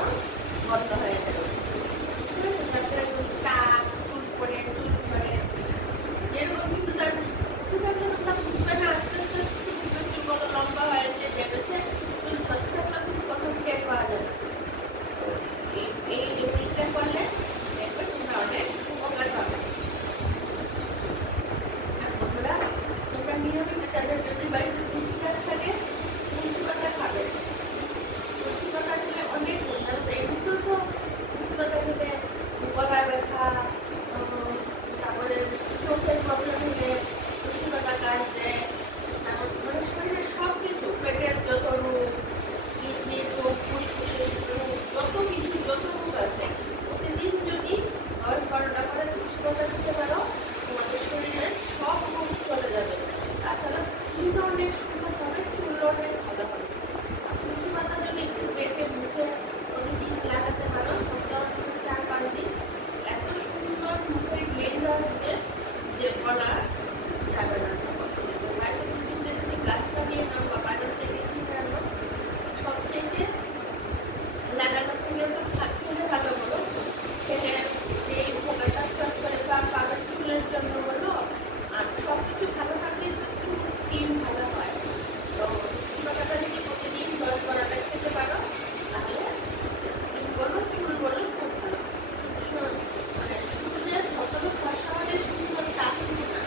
লাগানো বন্ধ হয়ে যাবে। তারপরে টাক চুল করে চুল করে এরকম কিন্তু তার বুঝবে না, আস্তে আস্তে আস্তে বুঝবে চুলগুলো লম্বা হয়েছে, বেড়েছে। চুল ধরতে থাকলে কিন্তু প্রথম টের পাওয়া যাবে। এই টেকনিকটা করলে দেখবে তোমরা অনেক উপকার পাবে। আর বন্ধুরা, তোমরা নিয়মিত তাদের যদি বাড়িতে তুলসী গাছ থাকে, তুলসী পাতা খাবে। তুলসী পাতা খেলে অনেক উন্নত। এমনিতেও তো তুলসী পাতা খেলে গলার ব্যথা, তারপরে চোখের প্রবলেম হলে তুলসী পাতা কাজ দেয়। তারপর মানে শরীরের সব কিছু, পেটের যত রোগ, কিডনির রোগ, ফুসফুসের রোগ, যত কিছু যত রোগ আছে, প্রতিদিন যদি 10-12টা করে তুলসী পাতা খেতে পারো, তোমাদের শরীরের সব রোগ চলে যাবে। তাছাড়া স্কিনও অনেক সুন্দর হবে, চুলও অনেক ভালো হবে। তুলসী পাতা যদি পেটে মুখে প্রতিদিন লাগাতে পারো, সপ্তাহে 4-5 দিন, এত সুন্দর মুখের গ্লেজ আসবে যে বলা যাবে না। বাড়িতে যদি গাছ লাগিয়ে নাও বা বাজার থেকে কিনে আনো, সবথেকে লাগানোর থেকে তো খেলে ভালো বলো, খেলে যে উপকারটা চট করে বা পাতার চুলের জন্য বলো, আর সব কিছু ভালো থাকলে চুল স্কিন ভালো হয়। তো পাতাটা যদি প্রতিদিন 10-12টা খেতে পারো, তাহলে স্কিন বলো চুল বলো খুব ভালো। মানে চুলের কতটা ফসা হলে সুন্দর তা কিন্তু না,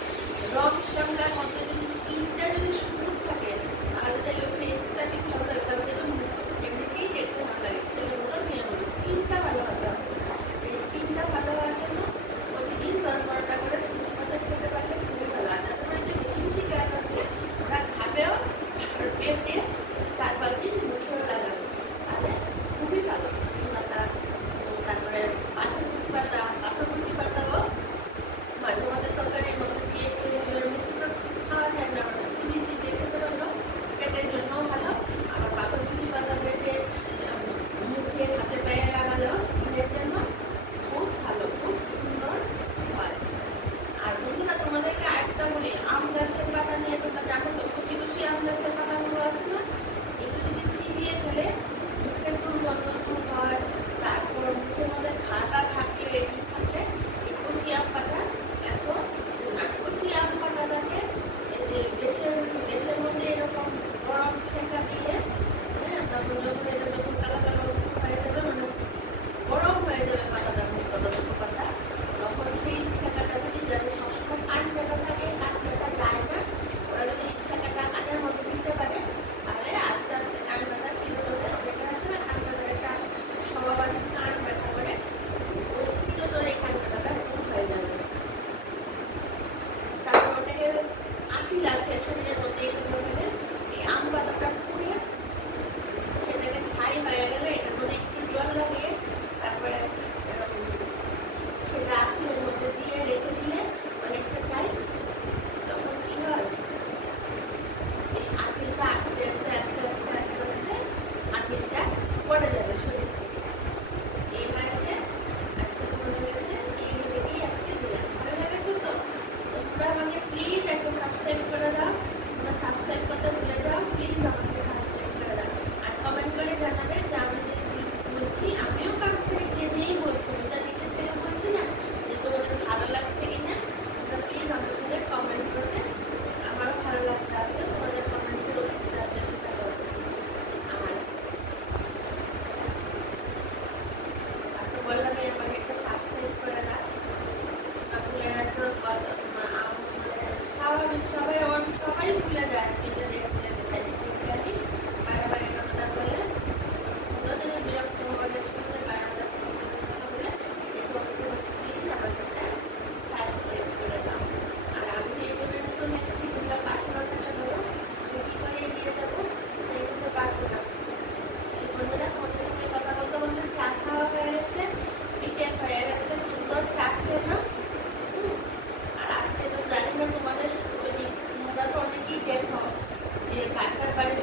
রং শ্যামলার মধ্যে যদি স্কিনটা যদি সুন্দর থাকে, তাহলে তাহলে ফেসটা ঠিক ভালো লাগে, তাহলে এমনিতেই দেখতে ভালো লাগে। ছেলেগুলো নিয়ে বলো স্কিনটা ভালো হতে হবে। এই স্কিনটা ভালো হওয়ার জন্য প্রতিদিন 10-12টা করে তুলসী পাতা খেতে পারলে খুবই ভালো। আর তাদের মধ্যে বেশি বেশি গ্যাস আছে, ওরা খাবেও আর পেটে 4-5 দিন মুখেও লাগাবে, তাহলে খুবই ভালো। তুলসী পাতা, তারপরে পাথরকুচি পাতা, পাথরকুচি পাতাও মাঝে মাঝে তরকারির মধ্যে দিয়ে খাওয়া যায় না, ফ্রিজে দিয়ে খেতে পারলো, পেটের জন্যও ভালো। আবার পাথরকুচি পাতা পেটে মুখে হাতে পায়ে লাগালেও স্কিনের জন্য খুব ভালো, খুব সুন্দর হয়। আর বন্ধুরা, তোমাদেরকে আরেকটা বলি, আম গাছের পাতা নিয়ে তোমরা জানো তো, কুচি কুচি আম গাছের পাতাগুলো আছে না, এগুলো যদি চিবিয়ে ফেলে মুখের দুর্গন্ধ দূর হয়, তারপর মুখের মধ্যে ঘাটা থাকলে এগুলো থাকলে এই কচি আম পাতা এত কচি আম পাতাটাকে দেশের মধ্যে এরকম গরম ছেঁকা দিয়ে, হ্যাঁ, তারপর যখন এটা যখন কালো কালো হয়ে যাবে, মানে গরম হয়ে যাবে পাতাটা, পাতা, তখন সেই ছেঁকাটা যদি যাদের সবসময় কাঠ ব্যথা থাকে, কাঠ ব্যথা যায় না, ওরা যদি ছেঁকাটা কাঠের মধ্যে দিতে পারে, তাহলে আস্তে আস্তে কাঠ ব্যথা ঠিক হতে অনেকটা আছে না, কাঠ ব্যথার একটা স্বভাব আছে, কাঠ ব্যথা করে ওই চিরতরে এই কাঠ ব্যথাটা দূর হয়ে যাবে। তারপর ওটাকে আঁচিল আছে শরীরের মধ্যে, এই আম পাতাটা পুড়ে সেটাকে ছাই হয়ে গেলে এটার মধ্যে একটু জল লাগিয়ে তারপরে সেটা আঁচিলের মধ্যে দিয়ে রেখে দিলে অনেকটা ছাই, তখন কি হয়, এই আঁচিলটা আস্তে আস্তে আস্তে আস্তে আস্তে আস্তে আঁচিলটা পড়ে যাবে শরীর থেকে। এই হয়েছে আজকে তোমাদের কাছে এই রেমেডি আজকে দিলাম। ভালো লেগেছে তো? তোমরা আমাকে প্লিজ একটা সাবস্ক্রাইব করে দাও, তোমরা সাবস্ক্রাইব করতে ভুলে যাও, প্লিজ আমাকে সাবস্ক্রাইব করে দাও। আর কমেন্ট করে জানাবে যে আমি যদি বলছি, আমিও কারোর থেকে জেনেই বলছি, এটা নিজের থেকে বলছি না, যে তোমাদের ভালো লাগছে কিনা, তোমরা প্লিজ আমাকে কমেন্ট করবে, আমারও ভালো লাগতে হবে, তোমাদের কমেন্টের উত্তর দেওয়ার চেষ্টা করবো। আমার আপনি বললাম আমাকে একটা সাবস্ক্রাইব করে দাও, তাহলে একটা স্বাভাবিক সবাই ভুলে যায়, যেটা দেখতে আমি বারে কথাটা বলে তোমরা যদি বিরক্ত হলে শুনতে বারবার হলে প্লিজ আমাকে সাবস্ক্রাইব করে দাও। আর আমি যে পর্যন্ত নিশ্চিত তোমরা পাশে কথা বলো, আমি কি করে এগিয়ে যাবো সেই করতে পারবো না। এই বন্ধুরা, তোমাদের সঙ্গে কথা বলতে বলতে চা খাওয়া হয়ে গেছে, বিকেল হয়ে গেছে, সুন্দর চা খেয়ে নাও। আর আজকে তো জানি না তোমাদের, তোমরা তো অনেকেই দেখো যে কাকার বাড়ির